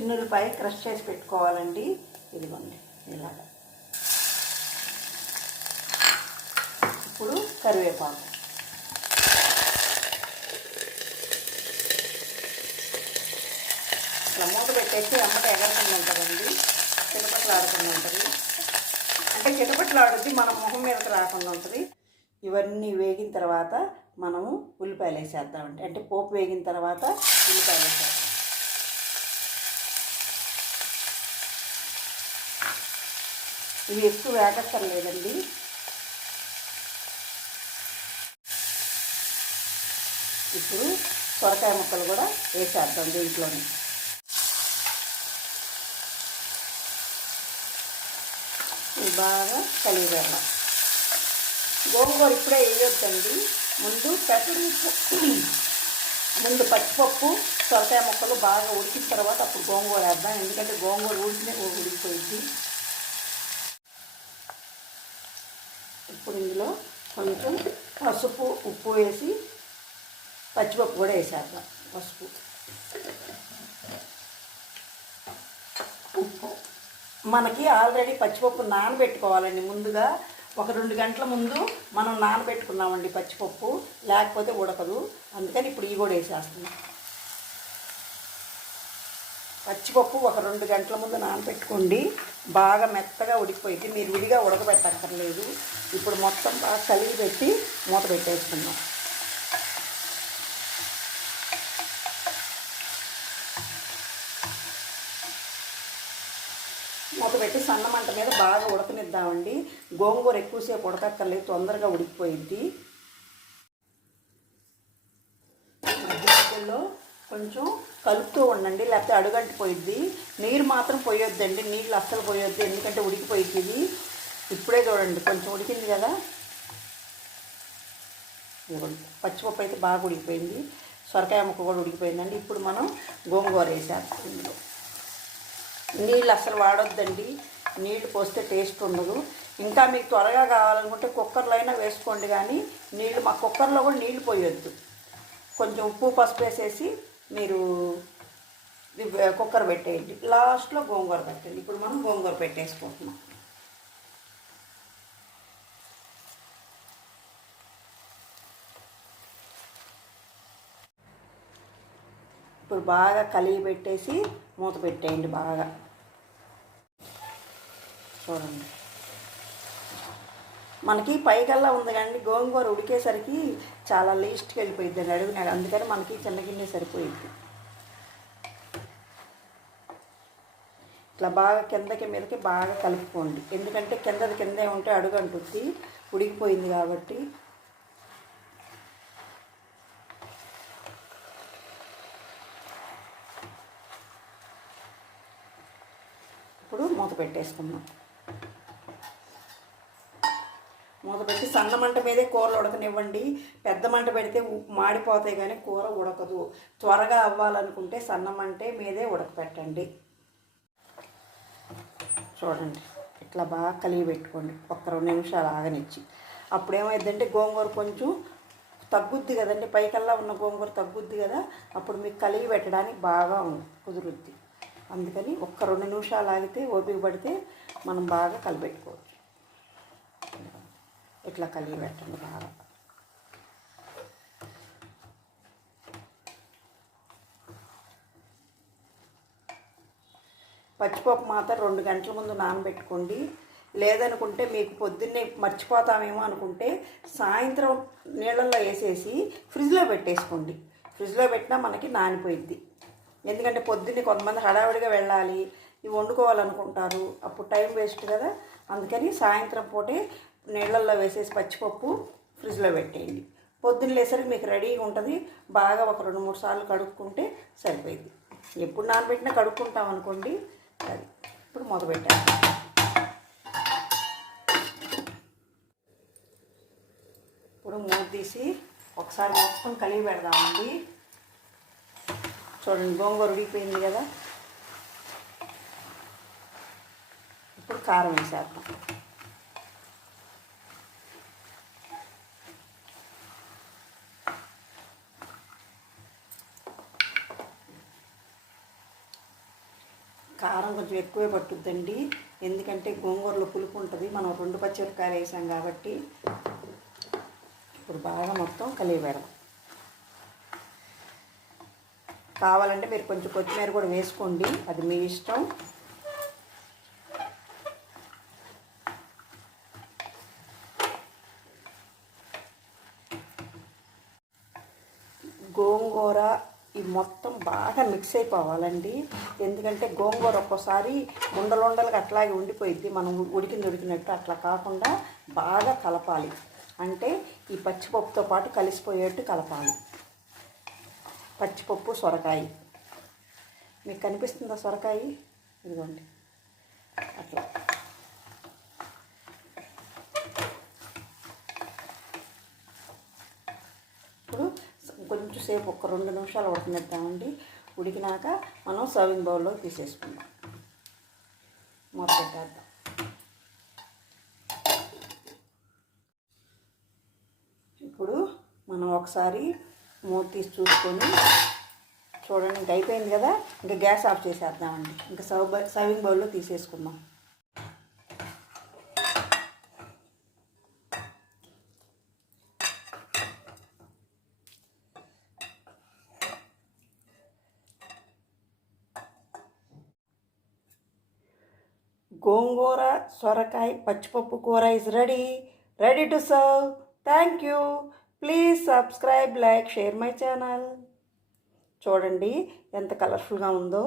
చిన్నులపాయ crush చేసి పెట్టుకోవాలండి. ఇదిగోండి ఇలాగా. ఇప్పుడు కరివేపాకు, ఇట్లా మూత పెట్టేసి అమ్మట ఎగరకుండా ఉంటుందండి, చిటపట్లు ఆడకుండా ఉంటుంది. అంటే చిటపట్లు ఆడుద్ది, మన మొహం మీదకి రాకుండా ఉంటుంది. ఇవన్నీ వేగిన తర్వాత మనము ఉల్లిపాయలు వేసేద్దామండి. అంటే పోపు వేగిన తర్వాత ఉల్లిపాయలు వేసేద్దాం. ఇవి ఎక్కువ వేగక్కర్లేదండి. ఇప్పుడు సొరకాయ ముక్కలు కూడా వేసేద్దాం దీంట్లోనే. ఇది బాగా కలిపేద్దాం. గోంగూర ఇప్పుడే వేయొద్దండి, ముందు పచ్చిపప్పు సొరకాయ ముక్కలు బాగా ఉడికిన తర్వాత అప్పుడు గోంగూర వేద్దాం. ఎందుకంటే గోంగూర ఉడికిపోయింది. ఇప్పుడు ఇందులో కొంచెం పసుపు ఉప్పు వేసి పచ్చిపప్పు కూడా వేసేద్దాం. పసుపు ఉప్పు మనకి ఆల్రెడీ పచ్చిపప్పు నానబెట్టుకోవాలండి. ముందుగా ఒక 2 గంటల ముందు మనం నానబెట్టుకున్నామండి పచ్చిపప్పు, లేకపోతే ఉడకదు. అందుకని ఇప్పుడు ఇవి కూడా వేసేస్తున్నాం. పచ్చిపప్పు ఒక 2 గంటల ముందు నానబెట్టుకోండి, బాగా మెత్తగా ఉడికిపోయింది. మీరు విడిగా ఉడకబెట్టక్కర్లేదు. ఇప్పుడు మొత్తం బాగా కలిపి పెట్టి మూత పెట్టేసుకుందాం. మూత పెట్టి సన్న మంట మీద బాగా ఉడకనిద్దామండి. గోంగూర ఎక్కువసేపు ఉడకక్కర్లేదు, తొందరగా ఉడికిపోయింది. దీంట్లో కొంచెం కలుపుతూ ఉండండి, లేకపోతే అడుగంటిపోయిద్ది. నీరు మాత్రం పోయొద్దండి, నీళ్ళు అస్సలు పోయొద్దు, ఎందుకంటే ఉడికిపోయింది ఇది. ఇప్పుడే చూడండి కొంచెం ఉడికింది కదా. పచ్చిపప్పు అయితే బాగా ఉడికిపోయింది, సొరకాయ ముక్క కూడా ఉడికిపోయిందండి. ఇప్పుడు మనం గోంగూర వేసేస్తాం. ఇందులో నీళ్ళు అస్సలు వాడొద్దండి, నీళ్ళు పోస్తే టేస్ట్ ఉండదు. ఇంకా మీకు త్వరగా కావాలనుకుంటే కుక్కర్లో అయినా వేసుకోండి, కానీ నీళ్ళు మా కుక్కర్లో కూడా నీళ్ళు పోయొద్దు. కొంచెం ఉప్పు పసుపు వేసేసి మీరు కుక్కర్ పెట్టేయండి. లాస్ట్లో గోంగూర పెట్టండి. ఇప్పుడు మనం గోంగూర పెట్టేసుకుంటున్నాం. ఇప్పుడు బాగా కలిగి పెట్టేసి మూత పెట్టేయండి బాగా. చూడండి మనకి పైకల్లా ఉంది కానీ గోంగూర ఉడికేసరికి చాలా లీస్ట్కి వెళ్ళిపోయింది అండి అడుగున, అందుకని మనకి చిన్న గిన్నె సరిపోయింది. ఇట్లా బాగా కిందకి మీదకి బాగా కలుపుకోండి, ఎందుకంటే కిందే ఉంటే అడుగు అంటుంది, ఉడికిపోయింది కాబట్టి. ఇప్పుడు మూత పెట్టేసుకుందాం. మూత పెట్టి సన్న మంట మీదే కూరలు ఉడకనివ్వండి. పెద్ద మంట పెడితే మాడిపోతాయి కానీ కూర ఉడకదు. త్వరగా అవ్వాలనుకుంటే సన్న మంటే మీదే ఉడకపెట్టండి. చూడండి ఇట్లా బాగా కలిగి పెట్టుకోండి, ఒక 2 నిమిషాలు ఆగనిచ్చి. అప్పుడేమైందంటే గోంగూర కొంచెం తగ్గుద్ది కదండి, పైకల్లా ఉన్న గోంగూర తగ్గుద్ది కదా, అప్పుడు మీకు కలిగి పెట్టడానికి బాగా కుదురుద్ది. అందుకని ఒక్క 2 నిమిషాలు ఆగితే ఓపిక పడితే మనం బాగా కలిపెట్టుకోవచ్చు. ఇట్లా కలిగి పెట్టండి బాగా. పచ్చిపప్పు మాత్రం 2 గంటల ముందు నానబెట్టుకోండి. లేదనుకుంటే మీకు పొద్దున్నే మర్చిపోతామేమో అనుకుంటే సాయంత్రం నీళ్ళల్లో వేసేసి ఫ్రిడ్జ్లో పెట్టేసుకోండి. ఫ్రిడ్జ్లో పెట్టినా మనకి నానిపోయిద్ది. ఎందుకంటే పొద్దున్నే కొంతమంది హడావిడిగా వెళ్ళాలి, ఇవి వండుకోవాలనుకుంటారు, అప్పుడు టైం వేస్ట్ కదా. అందుకని సాయంత్రం పూటే నీళ్ళల్లో వేసేసి పచ్చిపప్పు ఫ్రిడ్జ్లో పెట్టేయండి. పొద్దున్న లేసరికి మీకు రెడీగా ఉంటుంది. బాగా ఒక 2-3 సార్లు కడుక్కుంటే సరిపోయింది. ఎప్పుడు నానబెట్టినా కడుక్కుంటాం అనుకోండి. అది ఇప్పుడు మూత పెట్టాను. ఇప్పుడు మూత తీసి ఒకసారి మొత్తం కలిగి పెడదామండి. చూడండి గోంగూర ఉడికిపోయింది కదా. ఇప్పుడు కారం వేసేద్దాం. కారం కొంచెం ఎక్కువే పట్టుద్దండి, ఎందుకంటే గోంగూరలో పులుపు ఉంటుంది, మనం 2 పచ్చిమిరపకాయలు వేసాం కాబట్టి. ఇప్పుడు బాగా మొత్తం కలిపేద్దాం. కావాలంటే మీరు కొంచెం కొత్తిమీర కూడా వేసుకోండి, అది మీ ఇష్టం. గోంగూర ఈ మొత్తం బాగా మిక్స్ అయిపోవాలండి, ఎందుకంటే గోంగూర ఒక్కోసారి ఉండలుండలుగా అట్లాగే ఉండిపోయిద్ది, మనం ఉడికినట్టు. అట్లా కాకుండా బాగా కలపాలి, అంటే ఈ పచ్చిపప్పుతో పాటు కలిసిపోయేట్టు కలపాలి. పచ్చిపప్పు సొరకాయ, మీకు కనిపిస్తుందా సొరకాయ? ఇదిగోండి అట్లా. ఇప్పుడు కొంచెం సేపు ఒక 2 నిమిషాలు ఉడకనిద్దామండి. ఉడికినాక మనం సర్వింగ్ బౌల్లో తీసేసుకుందాం. మూత పెట్టేద్దాం. ఇప్పుడు మనం ఒకసారి మూత తీసి చూసుకొని చూడండి, ఇంక అయిపోయింది కదా, ఇంకా గ్యాస్ ఆఫ్ చేసేద్దామండి. ఇంకా సర్వింగ్ బౌల్లో తీసేసుకుందాం. గోంగూర సొరకాయ పచ్చిపప్పు కూర is ready to serve. Thank you. Please subscribe, like, share my channel. చూడండి ఎంత కలర్ఫుల్గా ఉందో.